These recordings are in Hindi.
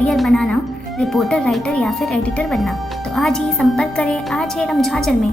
करियर बनाना, रिपोर्टर, राइटर या फिर एडिटर बनना, तो आज ही संपर्क करें आज है रमझाझर में।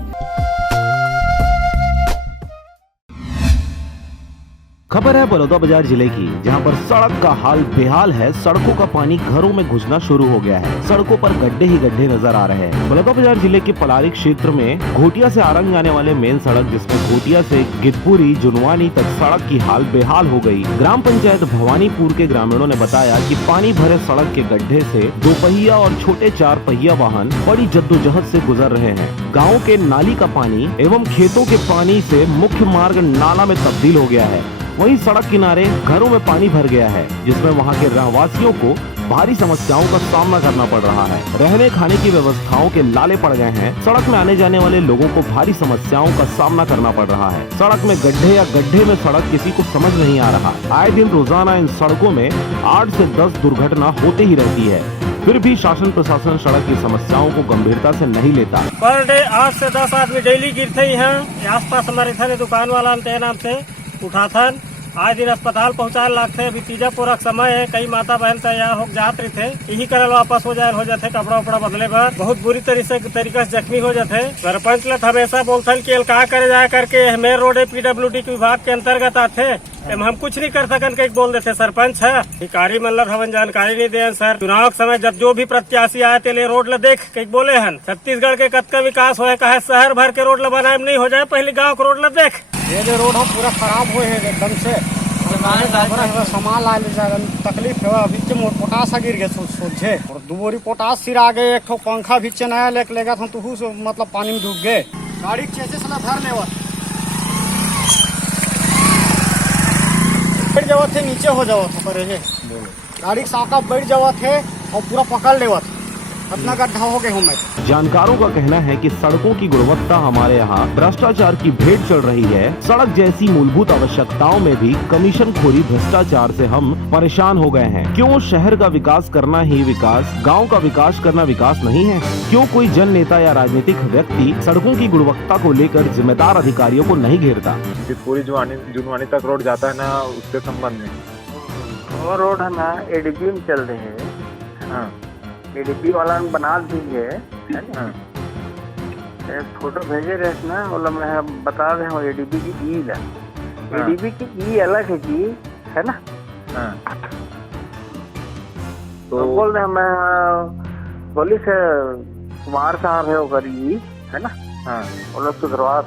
खबर है बलौदा बाजार जिले की, जहां पर सड़क का हाल बेहाल है। सड़कों का पानी घरों में घुसना शुरू हो गया है। सड़कों पर गड्ढे ही गड्ढे नजर आ रहे हैं। बलौदा बाजार जिले के पलारी क्षेत्र में घोटिया से आरंग जाने वाले मेन सड़क, जिसमें घोटिया से गिदपुरी जुनवानी तक सड़क की हाल बेहाल हो गई। ग्राम पंचायत भवानीपुर के ग्रामीणों ने बताया कि पानी भरे सड़क के गड्ढे से 2 पहिया और छोटे 4 पहिया वाहन बड़ी जद्दोजहद से गुजर रहे हैं। गाँव के नाली का पानी एवं खेतों के पानी से मुख्य मार्ग नाला में तब्दील हो गया है। वहीं सड़क किनारे घरों में पानी भर गया है, जिसमें वहां के रहवासियों को भारी समस्याओं का सामना करना पड़ रहा है। रहने खाने की व्यवस्थाओं के लाले पड़ गए हैं। सड़क में आने जाने वाले लोगों को भारी समस्याओं का सामना करना पड़ रहा है। सड़क में गड्ढे या गड्ढे में सड़क किसी को समझ नहीं आ रहा। आए दिन रोजाना इन सड़कों में 8 से 10 दुर्घटना होते ही रहती है। फिर भी शासन प्रशासन सड़क की समस्याओं को गंभीरता से नहीं लेता। पर डे 8 से 10 आदमी डेली गिरते ही हैं। आस पास हमारे थाने दुकान वाला नाम से उठाथन आज दिन अस्पताल पहुँचाए लागते। अभी तीजा पूरक समय है, कई माता बहन तैयार हो जात रही थे, यही करल वापस हो जाते कपड़ा उपड़ा बदले पर बहुत बुरी तरीके से जख्मी हो जाते। सरपंच लोग हमेशा बोलते कि का करे जाए करके मेन रोड PWD के विभाग के अंतर्गत आते, हम कुछ नहीं कर सकन कहीं बोल देते। सरपंच है अधिकारी मतलब हमें जानकारी नहीं दे सर। चुनाव के समय जब जो भी प्रत्याशी आए थे रोड ले देख कहीं बोले हन छत्तीसगढ़ के कतका विकास होए, कहे शहर भर के रोड ले बनाए नहीं हो जाए, पहले गाँव के रोड ले देख। ये जो रोड हो पूरा खराब हुए है एकदम से, सामान ला तकलीफ है। बीच में पोटास गिर गए सोचे और 2 बोरी पोटास सिर आ गए। एक ठो पंखा बीच नया लेगा था तो मतलब पानी में डूब गए। गाड़ी चेसे से भर ले बैठ जावत थे, नीचे हो जावत पर गाड़ी साका बैठ जावत है और पूरा पकड़ लेवत अपना गड्ढा हो गए हमें। जानकारों का कहना है कि सड़कों की गुणवत्ता हमारे यहाँ भ्रष्टाचार की भेंट चढ़ रही है। सड़क जैसी मूलभूत आवश्यकताओं में भी कमीशनखोरी भ्रष्टाचार से हम परेशान हो गए हैं। क्यों शहर का विकास करना ही विकास, गांव का विकास करना विकास नहीं है? क्यों कोई जन नेता या राजनीतिक व्यक्ति सड़कों की गुणवत्ता को लेकर जिम्मेदार अधिकारियों को नहीं घेरता? पूरी जुनवानी तक रोड जाता है ना, उसके संबंध में वो रोड है ना ADP में चल रहे हैं। ADP वाला बना दीजिए, है ना? फोटो भेजे रहे ना, बोला मैं बता रहे हूँ ADP की ई है। ADP की ई अलग है जी, है ना? तो बोल रहे मैं पुलिस कुमार साहब है वो ई, है ना? वो लोग सुधरवा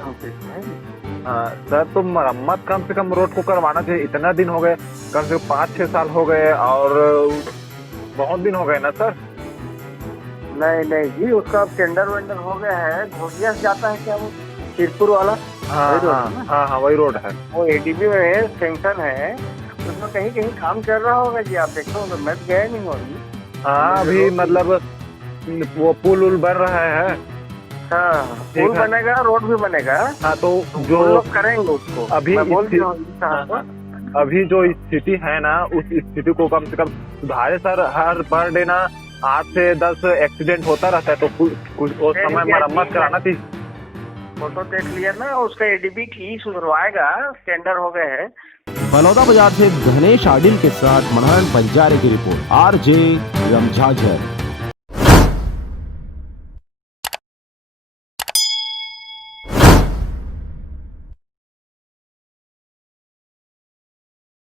सर, तो मरम्मत कम से कम रोड को करवाना चाहिए। इतना दिन हो गए, कम से कम 5-6 साल हो गए और बहुत दिन हो गए ना सर। नहीं जी, उसका टेंडर वेंडर हो गया है। घोटिया से जाता है क्या वो सिरपुर वाला? हाँ, वही रोड है। वो ADP में सेंक्शन है, उसमें कहीं कहीं काम चल रहा होगा जी। आप देखो मैं गया नहीं होगी। हाँ, अभी मतलब वो पुल उल बन रहा है। हाँ, पुल बनेगा, रोड भी बनेगा। हाँ, तो जो लोग करेंगे उसको अभी अभी जो स्थिति है ना, उस स्थिति को कम से कम सुधारे सर। हर पर डे ना 8 से 10 एक्सीडेंट होता रहता है, तो कुछ उस समय मरम्मत कराना थी। फोटो देख लिया ना, उसका ADP की सुधरवाएगा, टेंडर हो गए हैं। बलौदा बाजार से गणेश आडिल के साथ मनोहर बंजारे की रिपोर्ट, RJ रमझाझर।